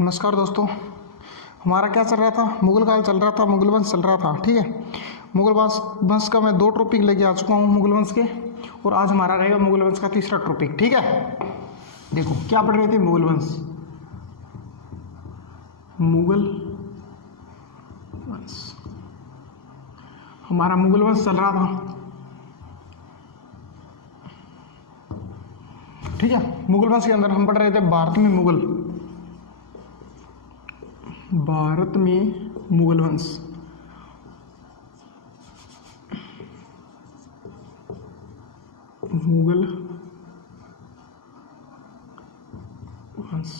नमस्कार दोस्तों। हमारा क्या चल रहा था, मुगल काल चल रहा था, मुगल वंश चल रहा था। ठीक है, मुगल वंश का मैं 2 टॉपिक लेके आ चुका हूँ मुगल वंश के, और आज हमारा रहेगा मुगल वंश का तीसरा टॉपिक। ठीक है, देखो क्या पढ़ रहे थे, मुगल वंश, मुगल वंश, हमारा मुगल वंश चल रहा था। ठीक है, मुगल वंश के अंदर हम पढ़ रहे थे भारत में मुगल वंश। मुगल वंश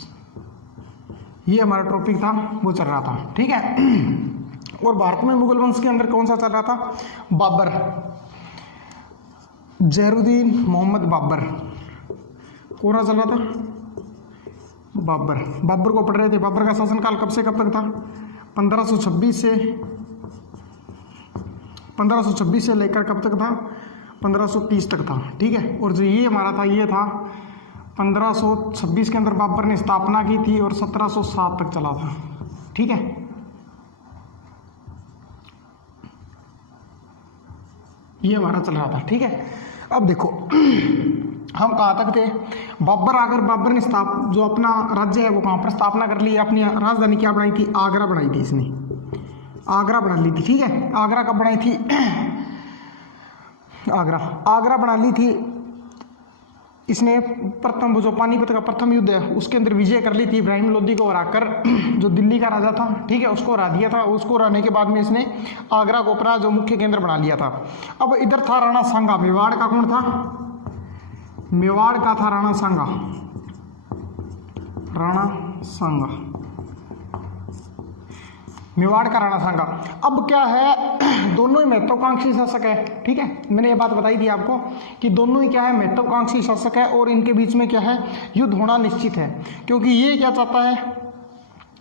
ये हमारा टॉपिक था, वो चल रहा था। ठीक है, और भारत में मुगल वंश के अंदर कौन सा चल रहा था? बाबर, जहरुद्दीन मोहम्मद बाबर। कौन सा चल रहा था? बाबर को पढ़ रहे थे। बाबर का शासनकाल कब से कब तक था? 1526 से लेकर कब तक था? 1530 तक था। ठीक है, और जो ये हमारा था, ये था 1526 के अंदर बाबर ने स्थापना की थी और 1707 तक चला था। ठीक है, ये हमारा चल रहा था। ठीक है, अब देखो हम कहाँ तक थे। बाबर ने जो अपना राज्य है वो कहाँ पर स्थापना कर ली, अपनी राजधानी क्या बनाई थी? आगरा बनाई थी इसने, आगरा बना ली थी। ठीक है, आगरा कब बनाई थी? आगरा बना ली थी इसने। प्रथम जो पानीपत का प्रथम युद्ध है उसके अंदर विजय कर ली थी, इब्राहिम लोदी को हराकर, जो दिल्ली का राजा था। ठीक है, उसको हरा दिया था। उसको हराने के बाद में इसने आगरा को अपना जो मुख्य केंद्र बना लिया था। अब इधर था राणा सांगा, मेवाड़ का कौन था? मेवाड़ का था राणा सांगा। मेवाड़ का राणा सांगा। अब क्या है, दोनों ही महत्वाकांक्षी शासक है। ठीक है, मैंने ये बात बताई थी आपको कि दोनों ही क्या है, महत्वाकांक्षी शासक है, और इनके बीच में क्या है, युद्ध होना निश्चित है। क्योंकि ये क्या चाहता है,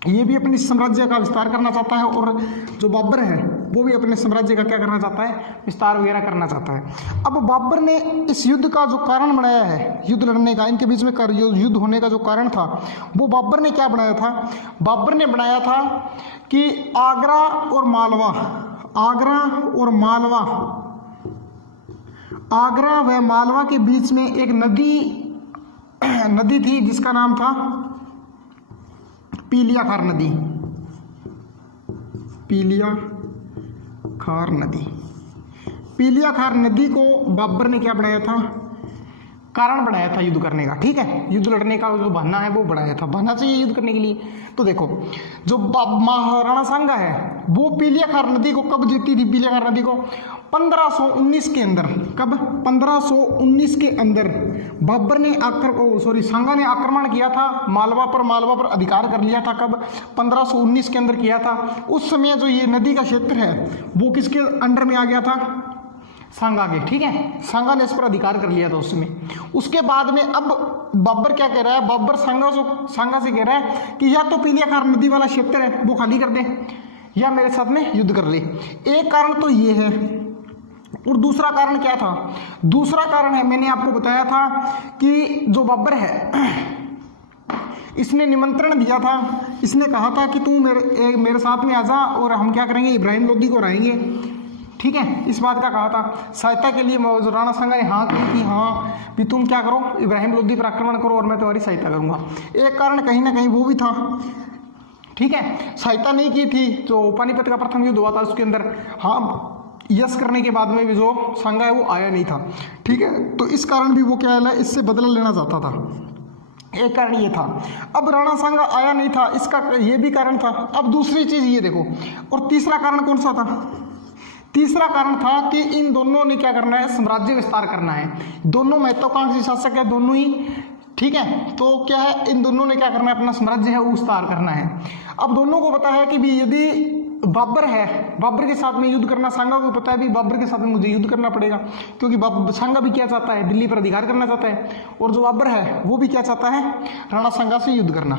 ये भी अपने साम्राज्य का विस्तार करना चाहता है, और जो बाबर है वो भी अपने साम्राज्य का क्या करना चाहता है, विस्तार वगैरह करना चाहता है। अब बाबर ने इस युद्ध का जो कारण बनाया है, युद्ध लड़ने का, इनके बीच में युद्ध होने का जो कारण था, वो बाबर ने क्या बनाया था? बाबर ने बनाया था कि आगरा और मालवा के बीच में एक नदी थी जिसका नाम था पीलिया-खार नदी को बाबर ने क्या बनाया था? कारण बनाया था युद्ध करने का। ठीक है, युद्ध लड़ने का जो बहाना है वो बनाया था, बहाना चाहिए युद्ध करने के लिए। तो देखो जो महाराणा सांगा है वो पीलिया-खार नदी को कब जीती थी? पीलिया-खार नदी को 1519 के अंदर। कब? 1519 के अंदर बाबर ने सांगा ने आक्रमण किया था मालवा पर अधिकार कर लिया था। कब? 1519 के अंदर किया था। उस समय जो ये नदी का क्षेत्र है वो किसके अंडर में आ गया था? सांगा के। ठीक है, सांगा ने इस पर अधिकार कर लिया था उस समय। उसके बाद में अब बाबर क्या कह रहा है? बाबर सांगा से कह रहा है कि या तो पीलिया-खार नदी वाला क्षेत्र है वो खाली कर दे, या मेरे साथ में युद्ध कर ले। एक कारण तो ये है, और दूसरा कारण क्या था? दूसरा कारण है, मैंने आपको बताया था कि जो बाबर है इसने निमंत्रण दिया था, इसने कहा था कि तू मेरे साथ में आ जा और हम क्या करेंगे, इब्राहिम लोदी को हराएंगे। ठीक है, इस बात का कहा था। सहायता के लिए जो राणा सांगा ने हाँ की थी, हाँ भी तुम क्या करो, इब्राहिम लोदी पर आक्रमण करो और मैं तुम्हारी सहायता करूंगा। एक कारण कहीं ना कहीं वो भी था। ठीक है, सहायता नहीं की थी, जो पानीपत का प्रथम युद्ध हुआ था उसके अंदर हाँ यश करने के बाद में भी जो सांगा है वो आया नहीं था। ठीक है, तो इस कारण भी वो क्या है, इससे बदला लेना चाहता था। एक कारण ये था। अब राणा सांगा आया नहीं था, इसका ये भी कारण था। अब दूसरी चीज ये देखो, और तीसरा कारण कौन सा था? तीसरा कारण था कि इन दोनों ने क्या करना है, साम्राज्य विस्तार करना है। दोनों महत्वाकांक्षी शासक है, दोनों ही। ठीक है, तो क्या है, इन दोनों ने क्या करना है, अपना साम्राज्य है वो विस्तार करना है। अब दोनों को पता है कि भी यदि बाबर है, बाबर के साथ में युद्ध करना, सांगा को पता है भी बाबर के साथ में मुझे युद्ध करना पड़ेगा, क्योंकि सांगा भी क्या चाहता है, दिल्ली पर अधिकार करना चाहता है, और जो बाबर है वो भी क्या चाहता है, राणा सांगा से युद्ध करना।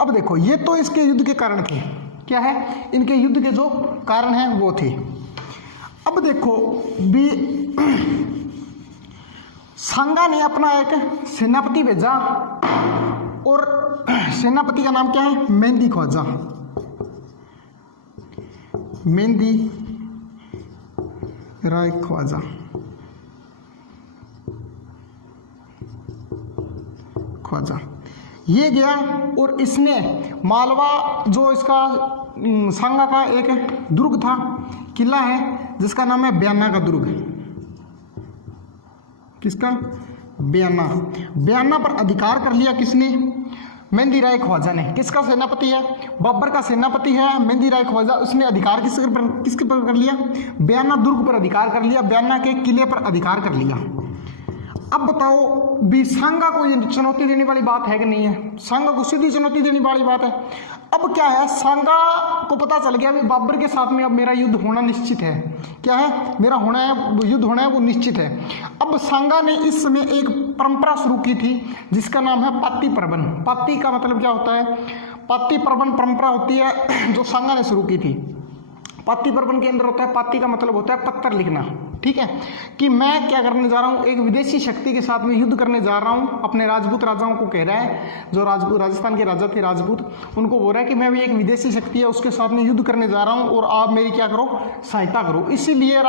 अब देखो ये तो इसके युद्ध के कारण थे। क्या है, इनके युद्ध के जो कारण हैं वो थे। अब देखो भी सांगा ने अपना एक सेनापति भेजा, और सेनापति का नाम क्या है? मेहंदी ख्वाजा, मेहंदी राय ख्वाजा। ख्वाजा ये गया और इसने मालवा जो इसका सांगा का एक दुर्ग था, किला है जिसका नाम है बयाना का दुर्ग। किसका? बयाना। बयाना पर अधिकार कर लिया किसने? मेहंदी राय ख्वाजा ने। किसका सेनापति है? बाबर का सेनापति है मेहंदी राय ख्वाजा। उसने अधिकार किसके पर कर लिया? बयाना दुर्ग पर अधिकार कर लिया, बयाना के किले पर अधिकार कर लिया। अब बताओ भी सांगा को ये चुनौती देने वाली बात है कि नहीं है? सांगा को सीधी चुनौती देने वाली बात है। अब क्या है, सांगा को पता चल गया भी बाबर के साथ में अब मेरा युद्ध होना निश्चित है। क्या है? मेरा होना है, युद्ध होना है वो निश्चित है। अब सांगा ने इस समय एक परंपरा शुरू की थी जिसका नाम है पाती पर्वन। पाती का मतलब क्या होता है? पाती पर्वन परंपरा होती है जो सांगा ने शुरू की थी। पाती पर्वन के अंदर होता है, पाती का मतलब होता है पत्र लिखना। ठीक है, कि मैं क्या करने जा रहा हूँ, एक विदेशी शक्ति के साथ में युद्ध करने जा रहा हूँ। अपने राजपूत राजाओं को कह रहा है, जो राजपूत राजस्थान के राजा थे राजपूत, उनको बोल रहा है कि मैं भी एक विदेशी शक्ति है उसके साथ में युद्ध करने जा रहा हूँ और आप मेरी क्या करो, सहायता करो। इसीलिए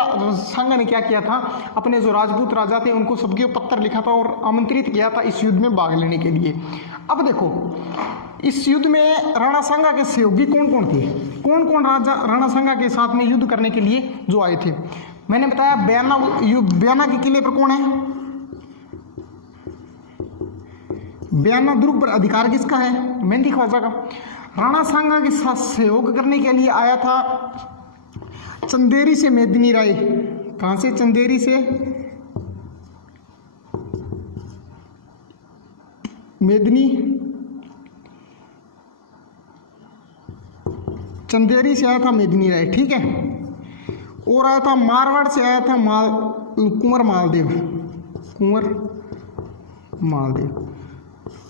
सांगा ने क्या किया था, अपने जो राजपूत राजा थे उनको सबके पत्र लिखा था और आमंत्रित किया था इस युद्ध में भाग लेने के लिए। अब देखो इस युद्ध में राणा सांगा के सहयोगी कौन कौन थे? कौन कौन राजा राणा सांगा के साथ में युद्ध करने के लिए जो आए थे? मैंने बताया बयाना के किले पर कौन है? बयाना दुर्ग पर अधिकार किसका है? मेहंदी ख्वाजा का। राणा सांगा के साथ सहयोग करने के लिए आया था चंदेरी से मेदिनी राय। कहां से? चंदेरी से मेदिनी, चंदेरी से आया था मेदिनी राय। ठीक है, और आया था मारवाड़ से आया था कुंवर मालदेव। कुंवर मालदेव,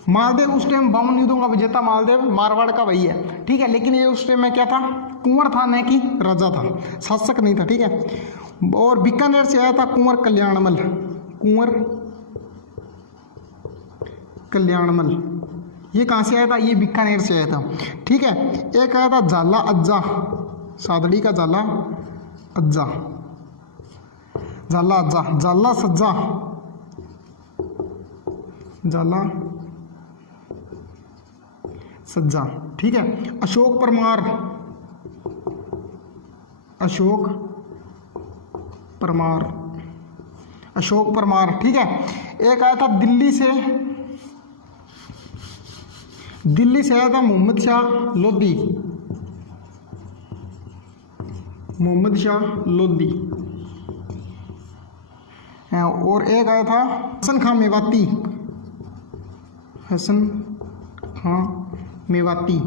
मालदेव उस टाइम 52 युद्धों का विजेता मालदेव मारवाड़ का वही है। ठीक है, लेकिन ये उस टाइम में क्या था? कुंवर था, न कि राजा था, शासक नहीं था। ठीक है, और बीकानेर से आया था कुंवर कल्याणमल। कुंवर कल्याणमल ये कहाँ से आया था? ये बीकानेर से आया था। ठीक है, एक आया था झाला अज्जा, सादड़ी का झाला अज्जा, झाला अज्जा, झाला सज्जा, झाला सज्जा। ठीक है, अशोक परमार, अशोक परमार, अशोक परमार। ठीक है, एक आया था दिल्ली से आया था मोहम्मद शाह लोधी, मोहम्मद शाह लोधी। और एक आया था हसन खां मेवाती, हसन खां मेवाती।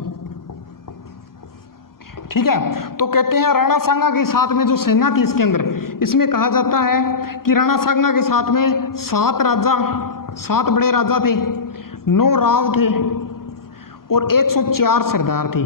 ठीक है, तो कहते हैं राणा सांगा के साथ में जो सेना थी इसके अंदर, इसमें कहा जाता है कि राणा सांगा के साथ में 7 बड़े राजा थे, 9 राव थे और 104 सरदार थे।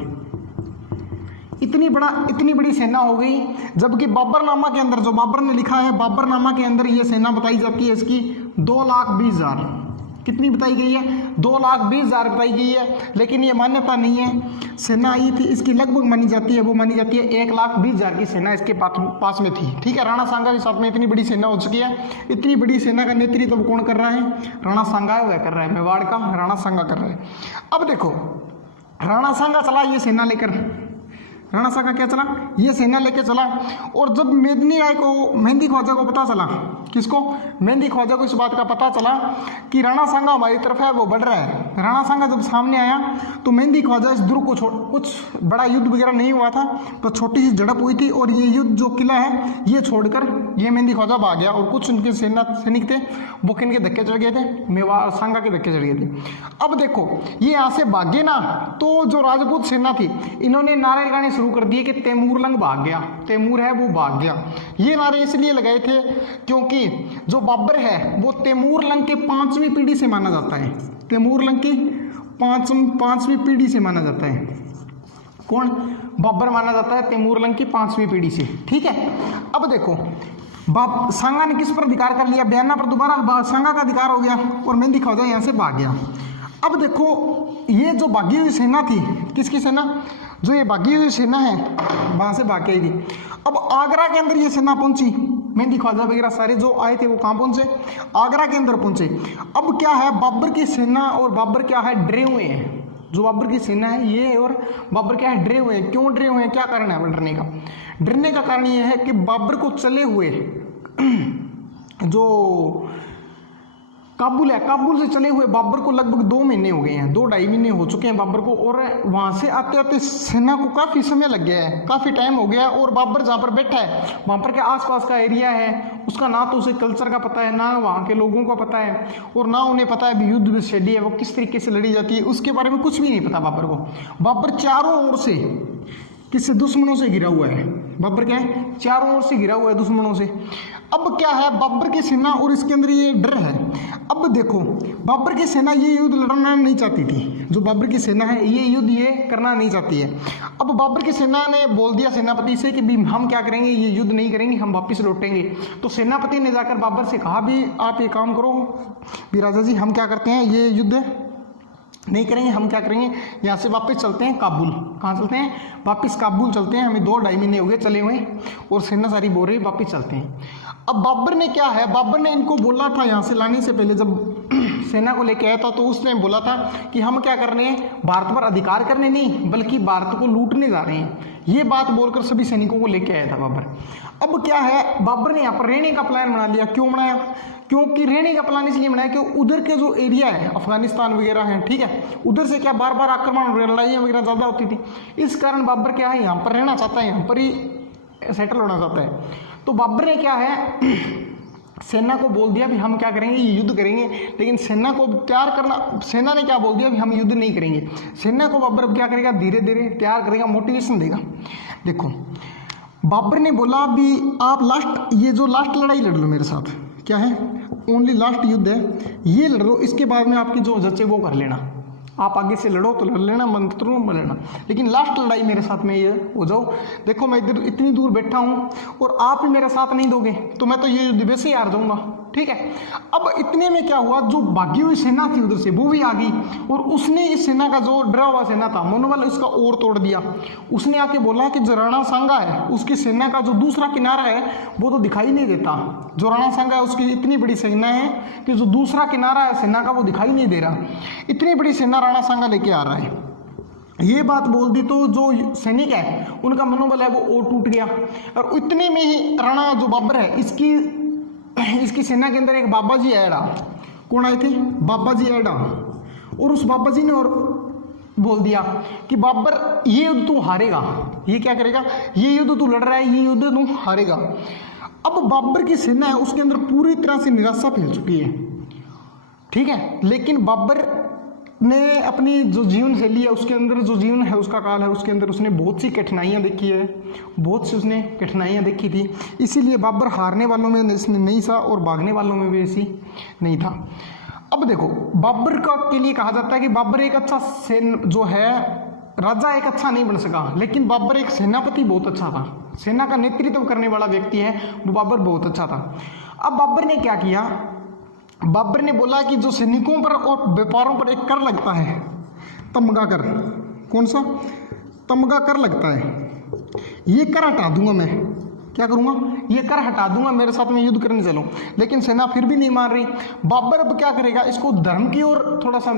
इतनी बड़ी सेना हो गई। जबकि बाबरनामा के अंदर, जो बाबर ने लिखा है, बाबरनामा के अंदर ये सेना बताई जाती है इसकी 2,20,000। कितनी बताई गई है? 2,20,000 बताई गई है। लेकिन ये मान्यता नहीं है, सेना आई थी इसकी लगभग मानी जाती है, वो मानी जाती है 1,20,000 की सेना इसके पास में थी। ठीक है, राणा सांगा के साथ में इतनी बड़ी सेना हो चुकी है। इतनी बड़ी सेना का नेतृत्व कौन कर रहा है? राणा सांगा वह कर रहा है, मेवाड़ का राणा सांगा कर रहा है। अब देखो राणा सांगा चला ये सेना लेकर, राणा सांगा क्या चला? ये सेना लेके चला। और जब मेदिनी राय को, मेहंदी ख्वाजा को पता चला, किसको? मेहंदी ख्वाजा को इस बात का पता चला कि राणा सांगा हमारी तरफ है, वो बढ़ रहा है। राणा सांगा जब सामने आया तो मेहंदी ख्वाजा इस दुर्ग को कुछ बड़ा युद्ध वगैरह नहीं हुआ था, तो छोटी सी झड़प हुई थी और ये युद्ध जो किला है ये छोड़कर ये मेहंदी ख्वाजा भाग गया और कुछ उनके सैनिक थे वो किनके धक्के चढ़ गए थे? मेवाड़ सांगा के धक्के चढ़ गए थे। अब देखो ये यहाँ से भागे ना, तो जो राजपूत सेना थी इन्होंने नारे लगाने शुरू कर दिए कि तैमूर लंग भाग गया, तैमूर है वो भाग गया। ये नारे इसलिए लगाए थे क्योंकि जो बाबर है वो तैमूर लंग के 5वीं पीढ़ी से माना जाता है। तैमूर लंग की 5वीं पीढ़ी से माना जाता है। कौन? बाबर माना जाता है तैमूर लंग की 5वीं पीढ़ी से। ठीक है, अब देखो सांगा ने किस पर अधिकार कर लिया? बयाना पर दोबारा सांगा का अधिकार हो गया और मेहंदी ख्वाजा यहाँ से भाग गया। अब देखो ये जो भागी हुई सेना थी, किसकी सेना, जो ये भागी हुई सेना है वहां से भाग के आई थी। अब आगरा के अंदर ये सेना पहुंची, मेहंदी ख्वाजा वगैरह सारे जो आए थे वो कहाँ पहुंचे, आगरा के अंदर पहुंचे। अब क्या है, बाबर की सेना और बाबर क्या है, डरे हुए हैं। जो बाबर की सेना है ये और बाबर क्या है, डरे हुए हैं। क्यों डरे हुए हैं, क्या कारण है डरने का? डरने का कारण ये है कि बाबर को चले हुए जो काबुल है, काबुल से चले हुए बाबर को लगभग 2 महीने हो गए हैं, 2-2.5 महीने हो चुके हैं बाबर को। और वहां से आते आते सेना को काफी समय लग गया है, काफी टाइम हो गया। और बाबर जहाँ पर बैठा है वहां पर के आसपास का एरिया है, उसका ना तो उसे कल्चर का पता है, ना वहाँ के लोगों का पता है, और ना उन्हें पता है युद्ध में स्टडी है वो किस तरीके से लड़ी जाती है, उसके बारे में कुछ भी नहीं पता बाबर को। बाबर चारों ओर से किससे, दुश्मनों से घिरा हुआ है। बाबर क्या है, चारों ओर से घिरा हुआ है दुश्मनों से। अब क्या है, बाबर की सेना और इसके अंदर ये डर है। अब देखो बाबर की सेना ये युद्ध लड़ना नहीं चाहती थी, जो बाबर की सेना है ये युद्ध ये करना नहीं चाहती है। अब बाबर की सेना ने बोल दिया सेनापति से कि भी हम क्या करेंगे, ये युद्ध नहीं करेंगे, हम वापस लौटेंगे। तो सेनापति ने जाकर बाबर से कहा भी आप ये काम करो भी राजा जी, हम क्या करते हैं, ये युद्ध नहीं करेंगे, हम क्या करेंगे, यहाँ से वापस चलते हैं काबुल। कहाँ चलते हैं, वापस काबुल चलते हैं, हमें 2-2.5 महीने हो गए चले हुए और सेना सारी बोल रही वापस चलते हैं। अब बाबर ने क्या है, बाबर ने इनको बोला था यहाँ से लाने से पहले जब सेना को लेके आया था तो उसने बोला था कि हम क्या कर रहे हैं, भारत पर अधिकार करने नहीं बल्कि भारत को लूटने जा रहे हैं। ये बात बोलकर सभी सैनिकों को लेके आया था बाबर। अब क्या है, बाबर ने यहाँ पर रहने का प्लान बना लिया। क्यों बनाया, क्योंकि रहने का प्लान इसलिए बनाया कि उधर के जो एरिया है अफगानिस्तान वगैरह है, ठीक है, उधर से क्या बार बार आक्रमण लड़ाइयाँ वगैरह ज़्यादा होती थी। इस कारण बाबर क्या है, यहाँ पर रहना चाहता है, यहाँ पर ही सेटल होना चाहता है। तो बाबर ने क्या है, सेना को बोल दिया भी हम क्या करेंगे, ये युद्ध करेंगे। लेकिन सेना को तैयार करना, सेना ने क्या बोल दिया भी हम युद्ध नहीं करेंगे। सेना को बाबर क्या करेगा, धीरे धीरे तैयार करेगा, मोटिवेशन देगा। देखो बाबर ने बोला भी आप लास्ट, ये जो लास्ट लड़ाई लड़ लो मेरे साथ, क्या है, ओनली लास्ट युद्ध है, ये लड़ लो, इसके बाद में आपकी जो जचे वो कर लेना। आप आगे से लड़ो तो लड़ लेना, मंत्र में लेना, लेकिन लास्ट लड़ाई मेरे साथ में ये हो जाओ। देखो मैं इधर इतनी दूर बैठा हूँ और आप ही मेरा साथ नहीं दोगे तो मैं तो ये युद्ध वैसे ही हार जाऊंगा, ठीक है। अब इतने में क्या हुआ, जो भागी हुई सेना थी उधर से वो भी आ गई और उसने इस सेना का जो डरा हुआ सेना था मनोबल उसका और तोड़ दिया। उसने आके बोला कि जो राणा सांगा है उसकी सेना का जो दूसरा किनारा है वो तो दिखाई नहीं देता। जो राणा सांगा है उसकी इतनी बड़ी सेना है कि जो दूसरा किनारा है सेना का वो दिखाई नहीं दे रहा। इतनी बड़ी सेना राणा सांगा लेके आ रहा है। ये बात बोल दी तो जो सैनिक है उनका मनोबल है वो और टूट गया। और इतने में ही राणा जो बाबर है इसकी सेना के अंदर एक बाबा जी ऐडा, कौन आए थे, बाबा जी ऐडा, और उस बाबा जी ने और बोल दिया कि बाबर ये युद्ध तू हारेगा। ये क्या करेगा, ये युद्ध तू लड़ रहा है, ये युद्ध तू हारेगा। अब बाबर की सेना है उसके अंदर पूरी तरह से निराशा फैल चुकी है, ठीक है। लेकिन बाबर ने अपनी जो जीवन शैली है उसके अंदर, जो जीवन है उसका काल है उसके अंदर उसने बहुत सी कठिनाइयाँ देखी है, बहुत सी उसने कठिनाइयाँ देखी थी। इसीलिए बाबर हारने वालों में नहीं था और भागने वालों में भी ऐसी नहीं था। अब देखो बाबर का के लिए कहा जाता है कि बाबर एक अच्छा जो है राजा एक अच्छा नहीं बन सका, लेकिन बाबर एक सेनापति बहुत अच्छा था, सेना का नेतृत्व करने वाला व्यक्ति है वो बाबर बहुत अच्छा था। अब बाबर ने क्या किया, बाबर ने बोला कि जो सैनिकों पर और व्यापारों पर एक कर लगता है, तमगा कर, कौन सा, तमगा कर लगता है, ये कर हटा दूंगा, मैं क्या करूंगा, ये कर हटा दूंगा, मेरे साथ में युद्ध करने चलो। लेकिन सेना फिर भी नहीं मान रही। बाबर अब क्या करेगा, इसको धर्म की ओर थोड़ा सा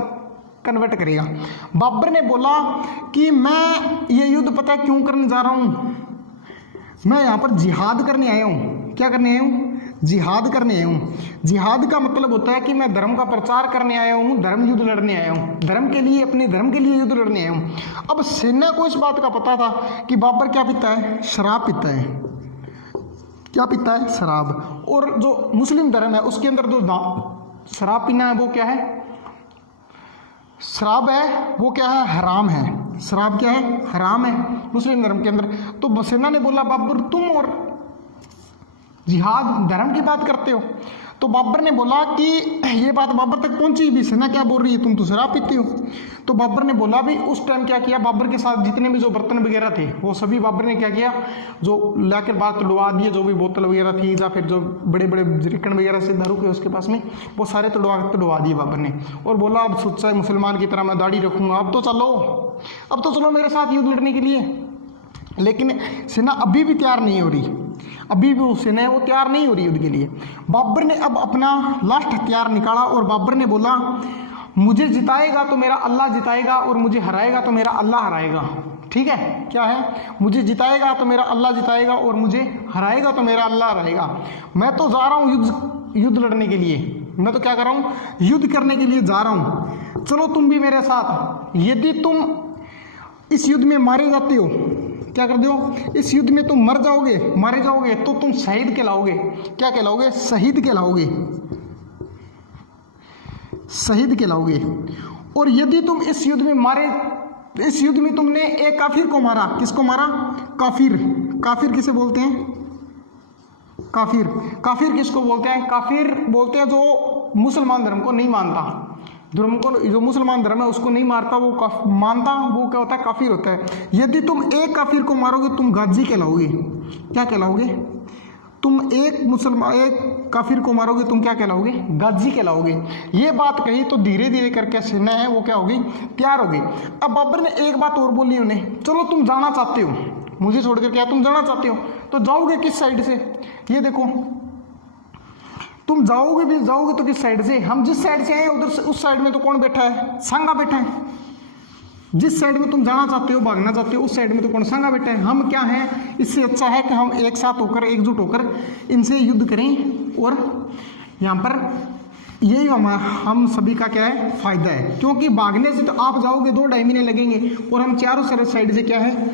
कन्वर्ट करेगा। बाबर ने बोला कि मैं ये युद्ध पता है क्यों करने जा रहा हूं, मैं यहाँ पर जिहाद करने आया हूँ। क्या करने आया हूँ, जिहाद करने आया हूँ। जिहाद का मतलब होता है कि मैं धर्म का प्रचार करने आया हूँ, धर्म युद्ध लड़ने आया हूँ, धर्म के लिए, अपने धर्म के लिए युद्ध लड़ने आया हूँ। अब सेना को इस बात का पता था कि बाबर क्या पीता है, शराब पीता है। क्या पीता है, शराब। और जो मुस्लिम धर्म है उसके अंदर जो शराब पीना है वो क्या है, शराब है वो क्या है, हराम है। शराब क्या है, हराम है मुस्लिम धर्म के अंदर। तो सेना ने बोला बाबर तुम और जिहाद धर्म की बात करते हो, तो बाबर ने बोला कि ये बात बाबर तक पहुंची भी, सेना क्या बोल रही है, तुम तो शराब पीते हो। तो बाबर ने बोला भी, उस टाइम क्या किया, बाबर के साथ जितने भी जो बर्तन वगैरह थे वो सभी बाबर ने क्या किया, जो लाकर बाहर तोड़वा दिए, जो भी बोतल वगैरह थी या फिर जो बड़े बड़े रिकन वगैरह से दारू के उसके पास में, वो सारे तोड़वा दिए बाबर ने। और बोला अब सच्चा मुसलमान की तरह मैं दाढ़ी रखूंगा, अब तो चलो मेरे साथ युद्ध लड़ने के लिए। लेकिन सेना अभी भी तैयार नहीं हो रही, अभी भी वो सेना है वो तैयार नहीं हो रही युद्ध के लिए। बाबर ने अब अपना लास्ट हथियार निकाला और बाबर ने बोला, मुझे जिताएगा तो मेरा अल्लाह जिताएगा और मुझे हराएगा तो मेरा अल्लाह हराएगा। ठीक है, क्या है, मुझे जिताएगा तो मेरा अल्लाह जिताएगा और मुझे हराएगा तो मेरा अल्लाह हराएगा। मैं तो जा रहा हूँ युद्ध लड़ने के लिए, मैं तो क्या कर रहा हूँ, युद्ध करने के लिए जा रहा हूँ, चलो तुम भी मेरे साथ। यदि तुम इस युद्ध में मारे जाते हो, क्या कर दो, इस युद्ध में तुम मर जाओगे, मारे जाओगे, तो तुम शहीद कहलाओगे। क्या कहलाओगे, शहीद कहलाओगे, शहीद कहलाओगे। और यदि तुम इस युद्ध में मारे, इस युद्ध में तुमने एक काफिर को मारा, किसको मारा, काफिर। काफिर किसे बोलते हैं, काफिर। काफिर किसको बोलते हैं, काफिर बोलते हैं जो मुसलमान धर्म को नहीं मानता, धर्म को, जो मुसलमान धर्म है उसको नहीं मारता, वो मानता, वो क्या होता है, काफिर होता है। यदि तुम एक काफिर को मारोगे तुम गाजी कहलाओगे। क्या कहलाओगे, तुम एक काफिर को मारोगे तुम क्या कहलाओगे, गाजी कहलाओगे। ये बात कही तो धीरे धीरे करके सेना है वो क्या होगी, तैयार हो गई। अब बाबर ने एक बात और बोली उन्हें, चलो तुम जाना चाहते हो मुझे छोड़कर, क्या तुम जाना चाहते हो, तो जाओगे किस साइड से, ये देखो, तुम जाओगे तो किस साइड से, हम जिस साइड से आए उधर से, उस साइड में तो कौन बैठा है, सांगा बैठा है। जिस साइड में तुम जाना चाहते हो, भागना चाहते हो, उस साइड में तो कौन, सांगा बैठा है। हम क्या हैं, इससे अच्छा है कि हम एक साथ होकर, एकजुट होकर इनसे युद्ध करें। और यहाँ पर यही हम सभी का क्या है, फायदा है। क्योंकि भागने से तो आप जाओगे 2-2.5 महीने लगेंगे और हम चारों साइड से क्या है,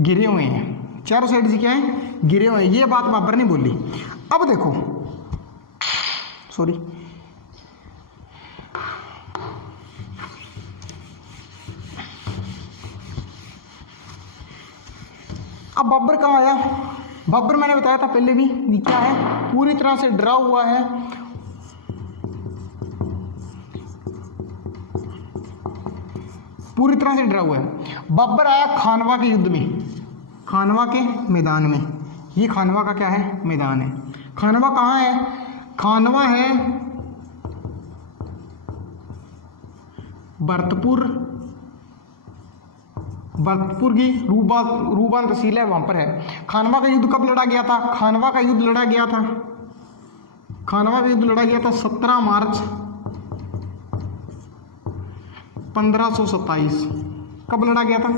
घिरे हुए हैं, चारों साइड से क्या है, घिरे हुए हैं। ये बात बाबर ने बोली। अब देखो, सॉरी, अब बाबर कहाँ आया, बाबर मैंने बताया था पहले भी, ये क्या है, पूरी तरह से डरा हुआ है, पूरी तरह से डरा हुआ है। बाबर आया खानवा के युद्ध में, खानवा के मैदान में। ये खानवा का क्या है, मैदान है। खानवा कहाँ है, खानवा है भरतपुर की रूबान तहसील है, वहां पर है। खानवा का युद्ध कब लड़ा गया था, खानवा का युद्ध लड़ा गया था, खानवा का युद्ध लड़ा गया था 17 मार्च 1527। कब लड़ा गया था,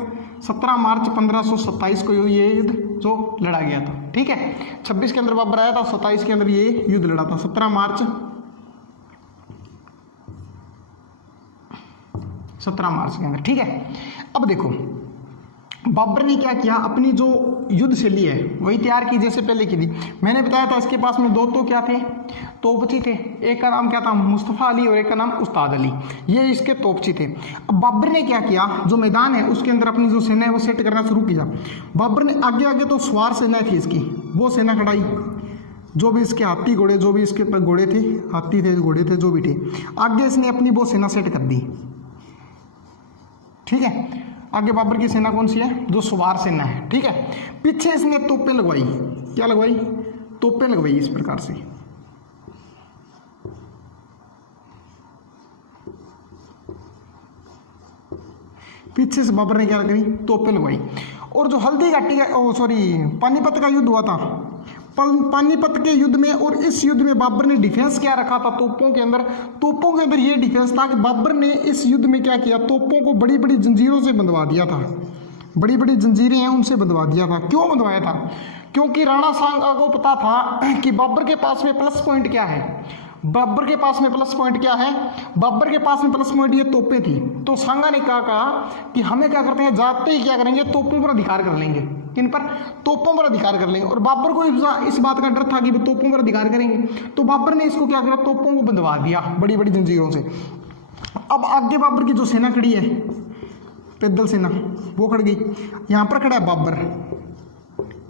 17 मार्च 1527 को ये युद्ध जो लड़ा गया था। ठीक है, 26 के अंदर बाबर आया था, 27 के अंदर ये युद्ध लड़ा था, 17 मार्च के अंदर। ठीक है, अब देखो बाबर ने क्या किया, अपनी जो युद्ध शैली है वही तैयार की जैसे पहले की थी। मैंने बताया था इसके पास में 2 तो क्या थे, तोपची थे। एक का नाम क्या था, मुस्तफ़ा अली, और एक का नाम उस्ताद अली। ये इसके तोपची थे। अब बाबर ने क्या किया, जो मैदान है उसके अंदर अपनी जो सेना है वो सेट करना शुरू किया। बाबर ने आगे आगे तो सवार सेना थी इसकी, वो सेना खड़ाई, जो भी इसके हाथी घोड़े, जो भी इसके घोड़े थे, हाथी थे, घोड़े थे, जो भी थे, आगे इसने अपनी वो सेना सेट कर दी। ठीक है, आगे बाबर की सेना कौन सी है, जो सवार सेना है। ठीक है, पीछे इसने तोपें लगवाई, क्या लगवाई, तोपें लगवाई इस प्रकार से। पीछे से बाबर ने क्या करी, तोपें लगवाई। और जो हल्दी घाटी का, पानीपत का युद्ध हुआ था, पानीपत के युद्ध में और इस युद्ध में बाबर ने डिफेंस क्या रखा था तोपों के अंदर, तोपों के अंदर ये डिफेंस था कि बाबर ने इस युद्ध में क्या किया, तोपों को बड़ी बड़ी जंजीरों से बंधवा दिया था। बड़ी बड़ी जंजीरें हैं उनसे बंधवा दिया था। क्यों बंधवाया था, क्योंकि राणा सांगा को पता था कि बाबर के पास में प्लस पॉइंट क्या है, बाबर के पास में प्लस पॉइंट क्या है, बाबर के पास में प्लस पॉइंट ये तोपें थी। तो सांगा ने कहा कि हमें क्या करते हैं, जाते ही क्या करेंगे, तोपों पर अधिकार कर लेंगे। किन पर, तोपों पर अधिकार कर लेंगे। और बाबर को इस बात का डर था कि तोपों पर अधिकार करेंगे, तो बाबर ने इसको क्या किया, तोपों को बंधवा दिया बड़ी बड़ी जंजीरों से। अब आगे बाबर की जो सेना खड़ी है, पैदल सेना, वो खड़ गई। यहाँ पर खड़ा है बाबर,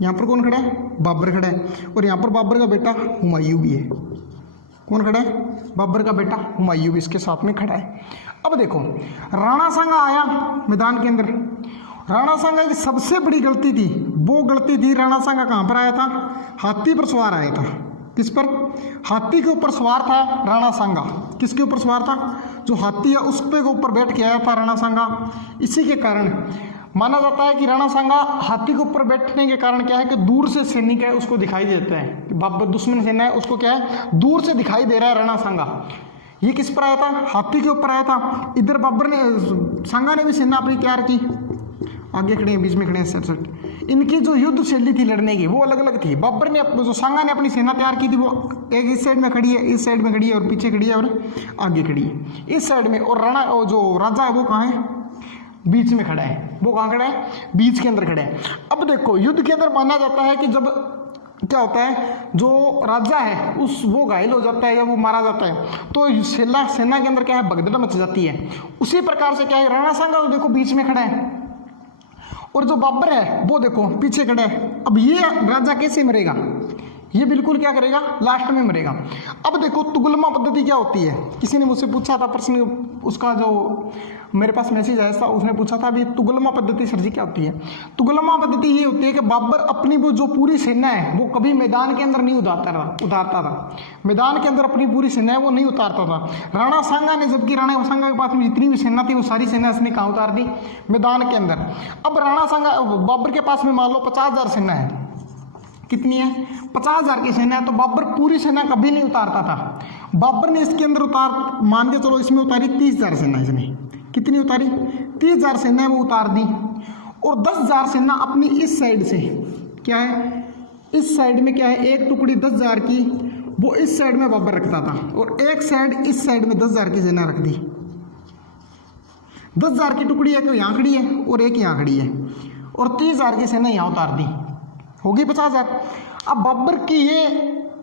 यहाँ पर कौन खड़ा है, बाबर खड़ा है, और यहाँ पर बाबर का बेटा हुमायूं भी है। कौन खड़ा है? बाबर का बेटा हुमायूं भी इसके साथ में खड़ा है। अब देखो राणा सांगा आया मैदान के अंदर। राणा सांगा की सबसे बड़ी गलती थी, वो गलती थी राणा सांगा कहाँ पर आया था? हाथी पर सवार आया था। किस पर? हाथी के ऊपर सवार था राणा सांगा। किसके ऊपर सवार था? जो हाथी है उस पे के ऊपर बैठ के आया था राणा सांगा। इसी के कारण माना जाता है कि राणा सांगा हाथी के ऊपर बैठने के कारण क्या है कि दूर से सैनिक है उसको दिखाई देता है कि बाबर दुश्मन सेना है उसको क्या है दूर से दिखाई दे रहा है राणा सांगा। ये किस पर आया था? हाथी के ऊपर आया था। इधर बाबर ने सांगा ने भी सेना अपनी तैयार की, आगे खड़े हैं बीच में खड़े हैं सट। इनकी जो युद्ध शैली थी लड़ने की वो अलग अलग थी। बाबर ने जो सांगा ने अपनी सेना तैयार की थी वो एक इस साइड में खड़ी है, इस साइड में खड़ी है और पीछे खड़ी है और आगे खड़ी है इस साइड में। और राणा जो राजा है वो कहाँ है? बीच में खड़ा है। वो कहाँ खड़ा है? बीच के अंदर खड़ा है। अब देखो युद्ध के अंदर माना जाता है कि जब क्या होता है जो राजा है वो घायल हो जाता है या वो मारा जाता है तो सेना के अंदर क्या है भगदड़ मच जाती है। उसी प्रकार से क्या है राणा सांगा तो देखो बीच में खड़ा है और जो बाबर है वो देखो पीछे खड़ा है। अब ये राजा कैसे मरेगा? ये बिल्कुल क्या करेगा? लास्ट में मरेगा। अब देखो तुगलमा पद्धति क्या होती है? किसी ने मुझसे पूछा था प्रश्न, उसका जो मेरे पास मैसेज आया था उसने पूछा था अभी तुगलमा पद्धति सर जी क्या होती है? तुगलमा पद्धति ये होती है कि बाबर अपनी वो जो पूरी सेना है वो कभी मैदान के अंदर नहीं उतारता था। मैदान के अंदर अपनी पूरी सेना है वो नहीं उतारता था। राणा सांगा ने, जबकि राणा सांगा के पास में जितनी भी सेना थी वो सारी सेना इसने कहाँ उतार दी? मैदान के अंदर। अब राणा सांगा बाबर के पास में मान लो 50,000 सेना है। कितनी है? 50,000 की सेना है। तो बाबर पूरी सेना कभी नहीं उतारता था। बाबर ने इसके अंदर मान के चलो इसमें उतारी 30,000 सेना। इसने कितनी उतारी? 30,000 सेना है वो उतार दी। और 10,000 सेना अपनी इस साइड से क्या है? इस साइड में क्या है? एक टुकड़ी 10,000 की वो इस साइड में बाबर रखता था और एक साइड इस साइड में 10,000 की सेना रख दी। 10,000 की टुकड़ी एक यहाँ खड़ी है और एक यहाँ खड़ी है और 30,000 की सेना यहाँ उतार दी, होगी 50,000। अब बाबर की ये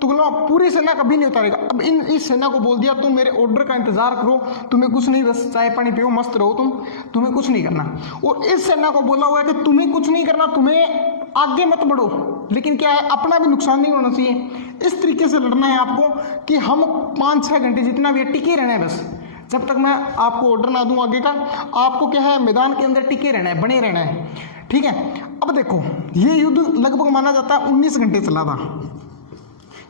तुगलमा पूरी सेना कभी नहीं उतारेगा। अब इस सेना को बोल दिया तुम मेरे ऑर्डर का इंतजार करो, तुम्हें कुछ नहीं, बस चाय पानी पियो, मस्त रहो, तुम्हें कुछ नहीं करना। और इस सेना को बोला हुआ है कि तुम्हें कुछ नहीं करना, तुम्हें आगे मत बढ़ो, लेकिन क्या है अपना भी नुकसान नहीं होना चाहिए। इस तरीके से लड़ना है आपको कि हम 5-6 घंटे जितना भी टिके रहना है, बस जब तक मैं आपको ऑर्डर ना दूं आगे का, आपको क्या है मैदान के अंदर टिके रहना है, बने रहना है, ठीक है। अब देखो ये युद्ध लगभग माना जाता है 19 घंटे चला था।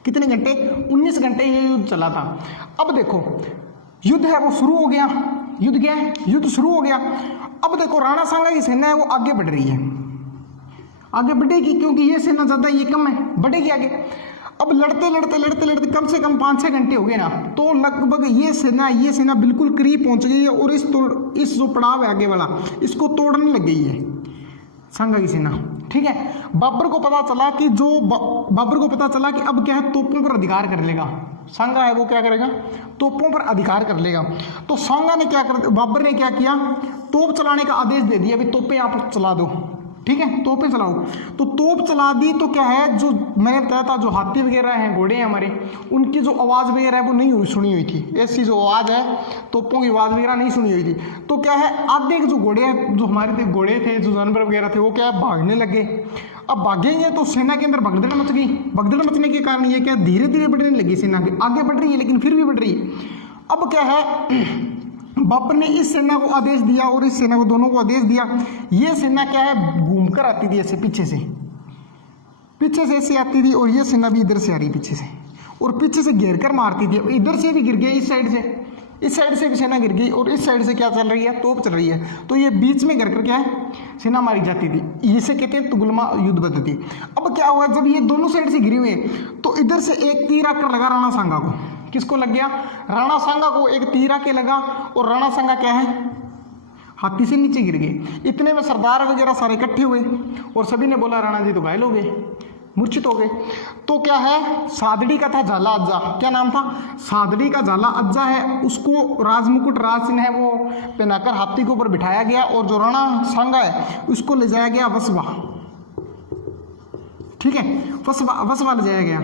कितने घंटे? 19 घंटे ये युद्ध चला था। अब देखो युद्ध है वो शुरू हो गया। युद्ध क्या है? युद्ध शुरू हो गया। अब देखो राणा सांगा की सेना है वो आगे बढ़ रही है, आगे बढ़ेगी क्योंकि ये सेना ज्यादा ये कम है, बढ़ेगी आगे। अब लड़ते लड़ते लड़ते लड़ते कम से कम 5-6 घंटे हो गए ना, तो लगभग ये सेना बिल्कुल करीब पहुंच गई है और इस जो पड़ाव है आगे वाला इसको तोड़ने लग गई है सांगा की सेना, ठीक है। बाबर को पता चला कि अब क्या है तोपों पर अधिकार कर लेगा। सांगा है वो क्या करेगा? तोपों पर अधिकार कर लेगा। तो सांगा ने बाबर ने क्या किया? तोप चलाने का आदेश दे दिया, अभी तोपें आप चला दो, ठीक है, तोपें चलाओ। तो तोप चला दी तो क्या है, जो मैंने बताया था जो हाथी वगैरह हैं, घोड़े हैं हमारे, उनकी जो आवाज़ वगैरह है वो नहीं सुनी हुई थी। ऐसी जो आवाज़ है तोपों की आवाज़ वगैरह नहीं सुनी हुई थी। तो क्या है आधे के जो घोड़े जो हमारे थे, घोड़े थे, जो जानवर वगैरह थे, वो क्या है भागने लगे। अब भागेंगे तो सेना के अंदर भगदड़ मच गई। भगदड़ मचने के कारण ये क्या धीरे धीरे बढ़ने लगी, सेना आगे बढ़ रही है लेकिन फिर भी बढ़ रही है। अब क्या है बाबर ने इस सेना को आदेश दिया और इस सेना को, दोनों को आदेश दिया। ये सेना क्या है घूमकर आती थी ऐसे पीछे से ऐसे आती थी और ये सेना भी इधर से आ रही पीछे से और पीछे से घेर कर मारती थी। इधर से भी गिर गए, इस साइड से भी सेना गिर गई और इस साइड से क्या चल रही है? तोप चल रही है। तो ये बीच में गिर कर क्या है सेना मारी जाती थी। इसे कहते हैं तुगलमा युद्ध पद्धति। अब क्या हुआ, जब ये दोनों साइड से गिरी हुई तो इधर से एक तीर आकर लगा राणा सांगा को। किसको लग गया? राणा सांगा को एक तीर आके लगा और राणा सांगा क्या है हाथी से नीचे गिर गए। इतने में सरदार वगैरह सारे इकट्ठे हुए और सभी ने बोला राणा जी तो घायल हो गए, मूर्छित हो गए। तो क्या है सादड़ी का था झाला अज्जा, क्या नाम था? सादड़ी का झाला अज्जा है, उसको राजमुकुट राज सिंह है वो पहनाकर हाथी के ऊपर बिठाया गया और जो राणा सांगा है उसको ले जाया गया वसवा, ठीक है, वसवा ले जाया गया।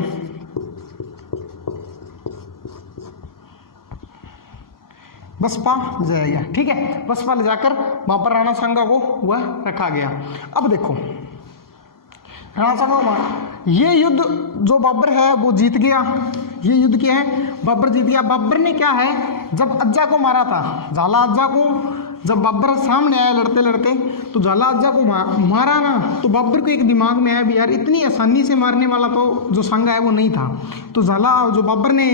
बसपा जाएगा, ठीक है, बसपा ले जाकर वहां पर राणा सांगा को वह रखा गया। अब देखो राणा सांगा को मारा। ये युद्ध जो बाबर है वो जीत गया। ये युद्ध क्या है, बाबर जीत गया। बाबर ने क्या है, जब अज्जा को मारा था, झाला अज्जा को, जब बाबर सामने आया लड़ते लड़ते तो झाला अज्जा को मारा ना, तो बाबर को एक दिमाग में आया भी यार इतनी आसानी से मारने वाला तो जो सांगा है वो नहीं था। तो झाला जो बाबर ने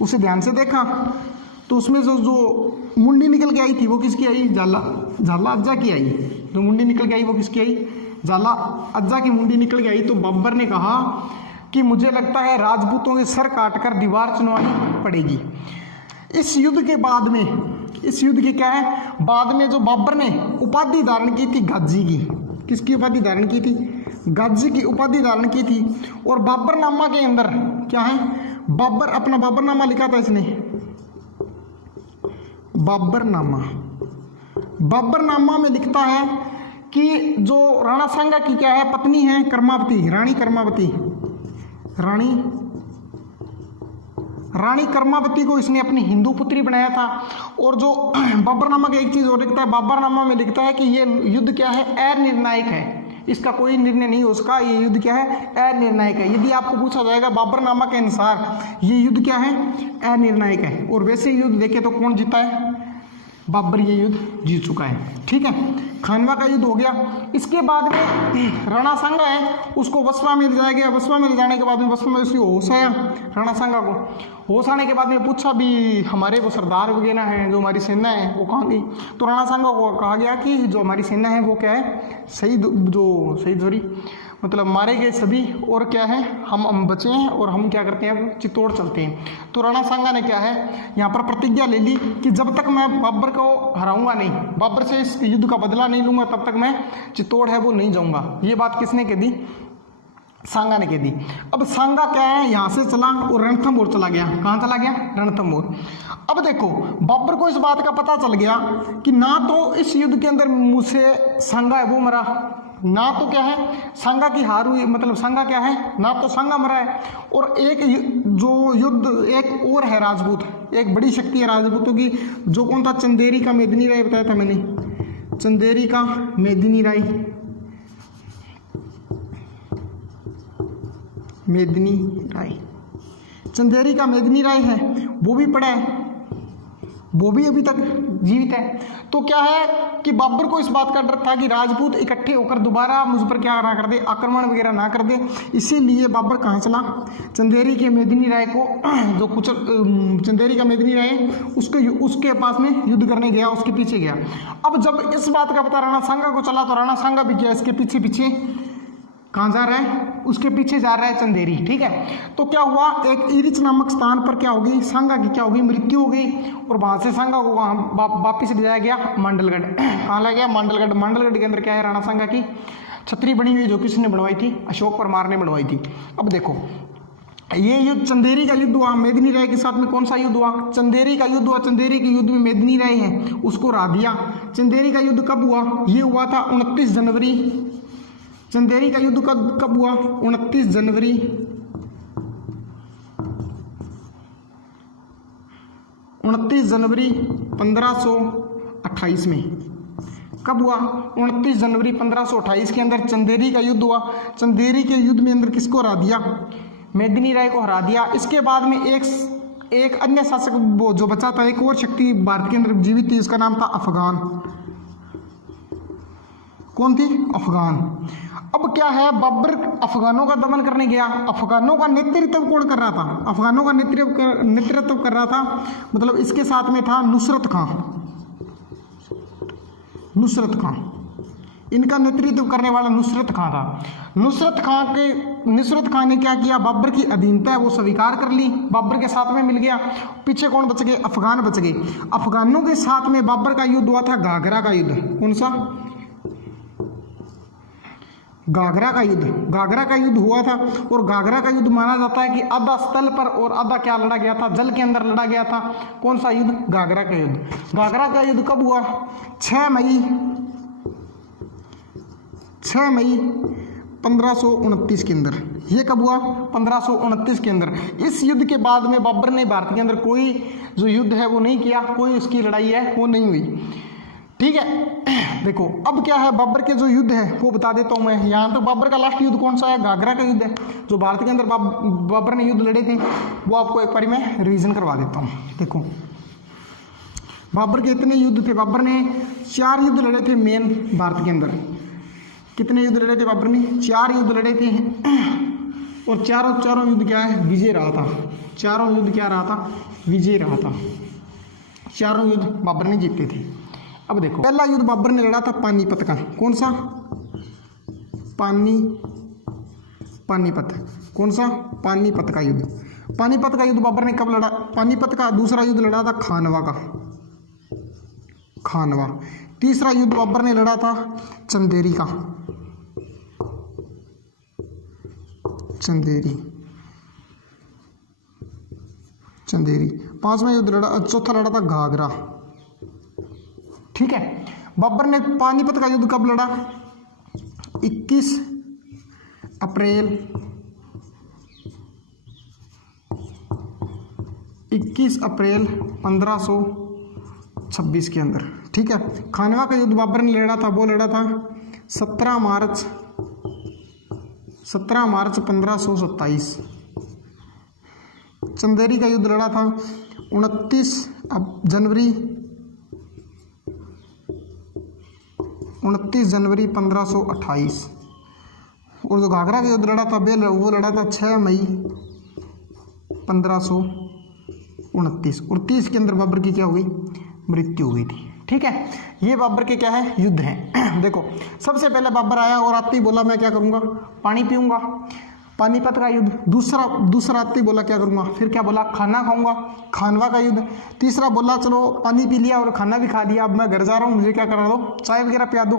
उसे ध्यान से देखा तो उसमें जो मुंडी निकल के आई थी वो किसकी आई, झाला अज्जा की आई। जो मुंडी निकल के आई वो किसकी आई, झाला अज्जा की मुंडी निकल के आई। तो बाबर ने कहा कि मुझे लगता है राजपूतों के सर काटकर दीवार चुनवानी पड़ेगी। इस युद्ध के बाद में, इस युद्ध के क्या है, बाद में जो बाबर ने उपाधि धारण की थी गाजी की, किसकी उपाधि धारण की थी, गाजी की उपाधि धारण की थी। और बाबरनामा के अंदर क्या है, बाबर अपना बाबरनामा लिखा था इसने, बाबरनामा में लिखता है कि जो राणा सांगा की क्या है पत्नी है कर्मावती, रानी कर्मावती, रानी कर्मावती को इसने अपनी हिंदू पुत्री बनाया था। और जो बाबरनामा का एक चीज और लिखता है, बाबरनामा में लिखता है कि ये युद्ध क्या है, अनिर्णायक है, इसका कोई निर्णय नहीं हो उसका, ये युद्ध क्या है, अनिर्णायक है। यदि आपको पूछा जाएगा बाबरनामा के अनुसार ये युद्ध क्या है, अनिर्णायक है। और वैसे युद्ध देखे तो कौन जीता है, बाबर ये युद्ध जीत चुका है। ठीक है, खानवा का युद्ध हो गया। इसके बाद में राणा सांगा है उसको बसवा में ले जाया गया। बसवा में ले जाने के बाद में बसवा में उसकी होश आया, राणा सांगा को होश आने के बाद में पूछा भी हमारे वो सरदार वगैरह हैं, जो हमारी सेना है वो कहाँ गई। तो राणा सांगा को कहा गया कि जो हमारी सेना है वो क्या है, शहीद सॉरी मतलब मारे गए सभी, और क्या है हम बचे हैं और हम क्या करते हैं, चित्तौड़ चलते हैं। तो राणा सांगा ने क्या है यहाँ पर प्रतिज्ञा ले ली कि जब तक मैं बाबर को हराऊंगा नहीं, बाबर से इस युद्ध का बदला नहीं लूंगा, तब तक मैं चित्तौड़ है वो नहीं जाऊंगा। ये बात किसने कह दी, सांगा ने कह दी। अब सांगा क्या है यहाँ से चला और रणथंभौर चला गया। कहाँ चला गया, रणथंभौर। अब देखो बाबर को इस बात का पता चल गया कि ना तो इस युद्ध के अंदर मुझसे सांगा है वो मरा, ना तो क्या है सांगा की हार हुई, मतलब सांगा क्या है, ना तो सांगा मरा है। और एक जो युद्ध एक और है राजपूत, एक बड़ी शक्ति है राजपूतों की, जो कौन था, चंदेरी का मेदिनी राय बताया था मैंने, चंदेरी का मेदिनी राय, चंदेरी का मेदिनी राय है, वो भी पड़ा है, वो भी अभी तक जीवित है। तो क्या है कि बाबर को इस बात का डर था कि राजपूत इकट्ठे होकर दोबारा मुझ पर क्या ना कर दे, आक्रमण वगैरह ना कर दे। इसीलिए बाबर कहाँ चला, चंदेरी के मेदिनी राय को, जो कुछ चंदेरी का मेदिनी राय उसके पास में युद्ध करने गया, उसके पीछे गया। अब जब इस बात का पता राणा सांगा को चला तो राणा सांगा भी क्या इसके पीछे पीछे कहाँ जा रहा है, उसके पीछे जा रहा है चंदेरी। ठीक है, तो क्या हुआ, एक इरिच नामक स्थान पर क्या होगी, सांगा की क्या होगी, मृत्यु हो गई। और वहां से सांगा को वहां वापिस ले जाया गया मांडलगढ़। कहाँ ले गया, मांडलगढ़। मांडलगढ़ के अंदर क्या है, राणा सांगा की छतरी बनी हुई, जो किसने बनवाई थी, अशोक परमार ने बनवाई थी। अब देखो ये युद्ध, चंदेरी का युद्ध हुआ मेदिनी राय के साथ में। कौन सा युद्ध हुआ, चंदेरी का युद्ध हुआ। चंदेरी के युद्ध में मेदिनी राय है उसको हरा दिया। चंदेरी का युद्ध कब हुआ, ये हुआ था 29 जनवरी। चंदेरी का युद्ध कब हुआ, 29 जनवरी 1528 में। कब हुआ, 29 जनवरी 1528 के अंदर चंदेरी का युद्ध हुआ। चंदेरी के युद्ध में अंदर किसको हरा दिया, मेदिनी राय को हरा दिया। इसके बाद में एक अन्य शासक वो जो बचा था, एक और शक्ति भारत के अंदर जीवित थी, उसका नाम था अफगान। कौन थी, अफगान। अब क्या है, बाबर अफगानों का दमन करने गया। अफगानों का नेतृत्व कौन कर रहा था, अफगानों का नेतृत्व कर रहा था, मतलब इसके साथ में था नुसरत खां। इनका नेतृत्व करने वाला नुसरत खां था। नुसरत खां ने क्या किया, बाबर की अधीनता है वो स्वीकार कर ली, बाबर के साथ में मिल गया। पीछे कौन बच गए, अफगान बच गए। अफगानों के साथ में बाबर का युद्ध हुआ था, घाघरा का युद्ध। कौन सा, घाघरा का युद्ध। घाघरा का युद्ध हुआ था, और घाघरा का युद्ध माना जाता है कि आधा स्थल पर और आधा क्या लड़ा गया था, जल के अंदर लड़ा गया था। कौन सा युद्ध, घाघरा का युद्ध। घाघरा का युद्ध कब हुआ, 6 मई 1529 के अंदर। ये कब हुआ, 1529 के अंदर। इस युद्ध के बाद में बाबर ने भारत के अंदर कोई जो युद्ध है वो नहीं किया, कोई उसकी लड़ाई है वो नहीं हुई। ठीक है, देखो अब क्या है, बाबर के जो युद्ध है वो बता देता हूँ मैं। यहाँ तो बाबर का लास्ट युद्ध कौन सा है, घाघरा का युद्ध है, जो भारत के अंदर बाबर ने युद्ध लड़े थे, वो आपको एक बारी मैं रिवीजन करवा देता हूँ। देखो बाबर के इतने युद्ध थे, बाबर ने 4 युद्ध लड़े थे मेन भारत के अंदर। कितने युद्ध लड़े थे बाबर ने, 4 युद्ध लड़े थे, और चारों युद्ध क्या है, विजय रहा था। चारों युद्ध क्या रहा था, विजय रहा था। चारों युद्ध बाबर ने जीते थे। अब देखो पहला युद्ध बाबर ने लड़ा था पानीपत का, कौन सा, पानीपत, कौन सा, पानीपत का युद्ध। पानीपत का युद्ध बाबर ने कब लड़ा, पानीपत का। दूसरा युद्ध लड़ा था खानवा का, खानवा। तीसरा युद्ध बाबर ने लड़ा था चंदेरी का, चंदेरी। 5वां युद्ध लड़ा, चौथा लड़ा था घाघरा। ठीक है, बाबर ने पानीपत का युद्ध कब लड़ा, 21 अप्रैल 1526 के अंदर। ठीक है, खानवा का युद्ध बाबर ने लड़ा था, वो लड़ा था 17 मार्च 1527। चंदेरी का युद्ध लड़ा था 29 जनवरी 1528। और जो घाघरा का युद्ध लड़ा था वो लड़ा था 6 मई 1529। और 30 के अंदर बाबर की क्या हुई, मृत्यु हुई थी। ठीक है, ये बाबर के क्या है, युद्ध हैं। देखो सबसे पहले बाबर आया और आते ही बोला मैं क्या करूँगा, पानी पीऊँगा, पानीपत का युद्ध। दूसरा आते ही बोला क्या करूँगा, फिर क्या बोला, खाना खाऊंगा, खानवा का युद्ध। तीसरा बोला चलो पानी पी लिया और खाना भी खा लिया, अब मैं घर जा रहा हूँ, मुझे क्या करा दो, चाय वगैरह पिया दो,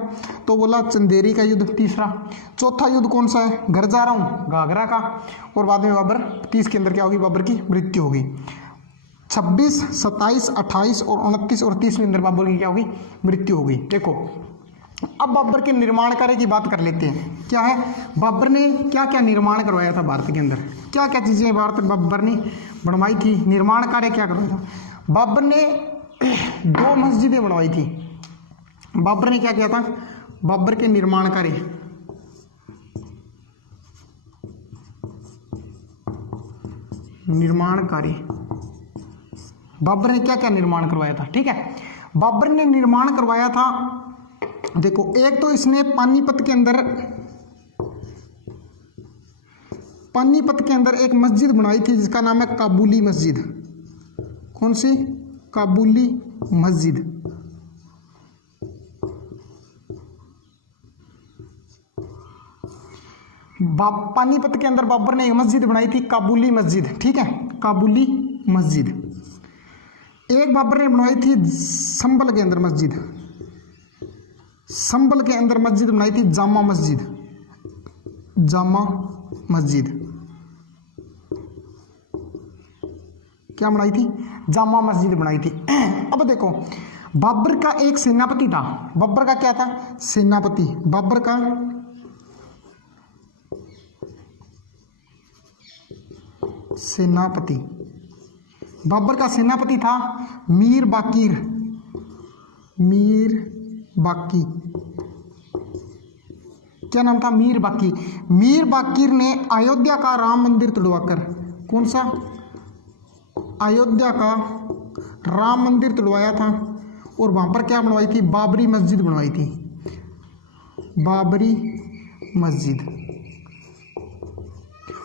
तो बोला चंदेरी का युद्ध तीसरा। चौथा युद्ध कौन सा है, घर जा रहा हूँ, घाघरा का। और बाद में बाबर 30 के अंदर क्या होगी, बाबर की मृत्यु होगी। 26, 27, 28 और 29 और 30 के अंदर बाबर की क्या होगी, मृत्यु होगी। देखो अब बाबर के निर्माण कार्य की बात कर लेते हैं। क्या है, बाबर ने क्या क्या निर्माण करवाया था भारत के अंदर, क्या क्या चीज़ें बाबर ने बनवाई थी, निर्माण कार्य क्या करवाया था। बाबर ने 2 मस्जिदें बनवाई थी। बाबर ने क्या किया था, बाबर के निर्माण कार्य, बाबर ने क्या क्या निर्माण करवाया था। ठीक है, बाबर ने निर्माण करवाया था, देखो एक तो इसने पानीपत के अंदर एक मस्जिद बनाई थी जिसका नाम है काबुली मस्जिद। कौन सी, काबुली मस्जिद। पानीपत के अंदर बाबर ने एक मस्जिद बनाई थी, काबुली मस्जिद। ठीक है, काबुली मस्जिद। एक बाबर ने बनवाई थी संभल के अंदर मस्जिद, संभल के अंदर मस्जिद बनाई थी, जामा मस्जिद, जामा मस्जिद। क्या बनाई थी, जामा मस्जिद बनाई थी। अब देखो बाबर का एक सेनापति था, बाबर का क्या था, सेनापति। बाबर का सेनापति, बाबर का सेनापति था मीर बाकी। क्या नाम था, मीर बाकी। मीर बाकीर ने अयोध्या का राम मंदिर तुड़वाकर, कौन सा, अयोध्या का राम मंदिर तुड़वाया था। और वहां पर क्या बनवाई थी, बाबरी मस्जिद बनवाई थी, बाबरी मस्जिद।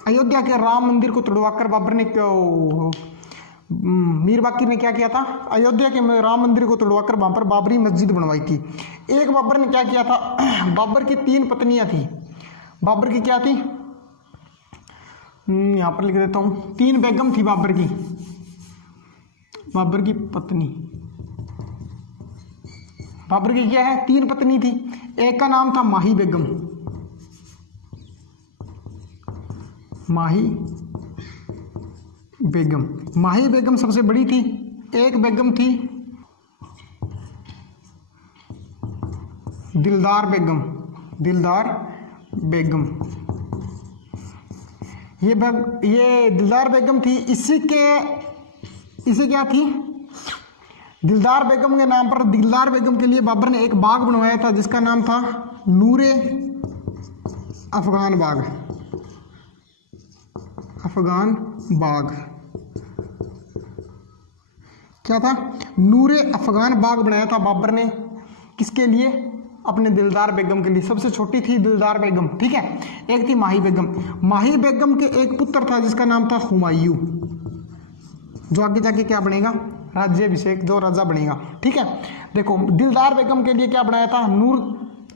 अयोध्या के राम मंदिर को तुड़वाकर बाबर ने मीर बाकी ने क्या किया था, अयोध्या के राम मंदिर को तुड़वाकर वहां पर बाबरी मस्जिद बनवाई थी। एक बाबर ने क्या किया था, बाबर की 3 पत्नियां थी। बाबर की क्या थी, यहां पर लिख देता हूं, 3 बेगम थी बाबर की, बाबर की पत्नी। बाबर की क्या है, 3 पत्नी थी। एक का नाम था माही बेगम, माही बेगम। माही बेगम सबसे बड़ी थी। एक बेगम थी दिलदार बेगम, दिलदार बेगम। ये दिलदार बेगम थी। इसे क्या थी, दिलदार बेगम के नाम पर, दिलदार बेगम के लिए बाबर ने एक बाग बनवाया था जिसका नाम था नूरे अफगान बाग। अफगान बाग क्या था? नूरे अफगान बाग बनाया था बाबर ने। किसके लिए? अपने दिलदार बेगम के लिए। सबसे छोटी थी दिलदार बेगम, ठीक है। एक थी माही बेगम। माही बेगम के एक पुत्र था जिसका नाम था हुमायूं, जो आगे जाके क्या बनेगा? राज्याभिषेक, जो राजा बनेगा, ठीक है। देखो, दिलदार बेगम के लिए क्या बनाया था? नूर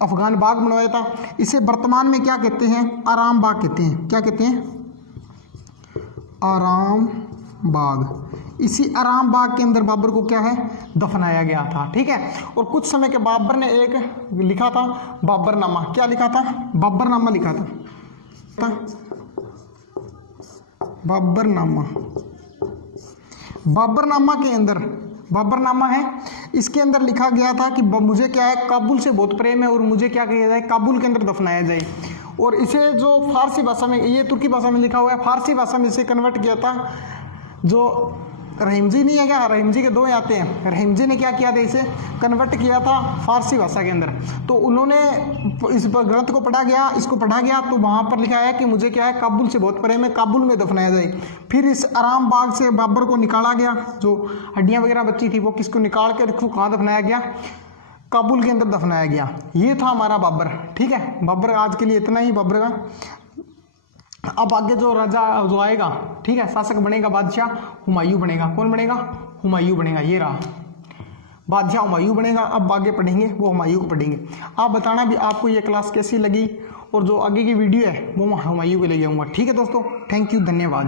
अफगान बाग बनवाया था। इसे वर्तमान में क्या कहते हैं? आराम बाग कहते हैं। क्या कहते हैं? आराम बाग। इसी आराम बाग के अंदर बाबर को क्या है? दफनाया गया था, ठीक है। और कुछ समय के बाबर ने एक लिखा था बाबरनामा। क्या लिखा था? बाबरनामा लिखा था। बाबरनामा। बाबरनामा के अंदर, बाबरनामा है, इसके अंदर लिखा गया था कि मुझे क्या है, काबुल से बहुत प्रेम है और मुझे क्या किया जाए? काबुल के अंदर दफनाया जाए। और इसे जो फारसी भाषा में, ये तुर्की भाषा में लिखा हुआ है, फारसी भाषा में इसे कन्वर्ट किया था जो रहीमजी नहीं है क्या? रहीमजी के दो आते हैं। रहीमजी ने क्या किया था? इसे कन्वर्ट किया था फारसी भाषा के अंदर। तो उन्होंने इस ग्रंथ को पढ़ा गया, इसको पढ़ा गया, तो वहाँ पर लिखा है कि मुझे क्या है? काबुल से बहुत प्रेम है, काबुल में दफनाया जाए। फिर इस आराम बाग से बाबर को निकाला गया, जो हड्डियाँ वगैरह बची थी वो किसको निकाल कर इसको कहाँ दफनाया गया? काबुल के अंदर दफनाया गया। ये था हमारा बाबर, ठीक है। बाबर आज के लिए इतना ही बाबर का। अब आगे जो राजा जो आएगा, ठीक है, शासक बनेगा, बादशाह हुमायूं बनेगा। कौन बनेगा? हुमायूं बनेगा। ये रहा बादशाह हुमायूं बनेगा। अब आगे पढ़ेंगे वो हुमायूं को पढ़ेंगे। आप बताना भी आपको ये क्लास कैसी लगी, और जो आगे की वीडियो है वो हुमायूं के ले जाऊंगा, ठीक है दोस्तों। थैंक यू, धन्यवाद।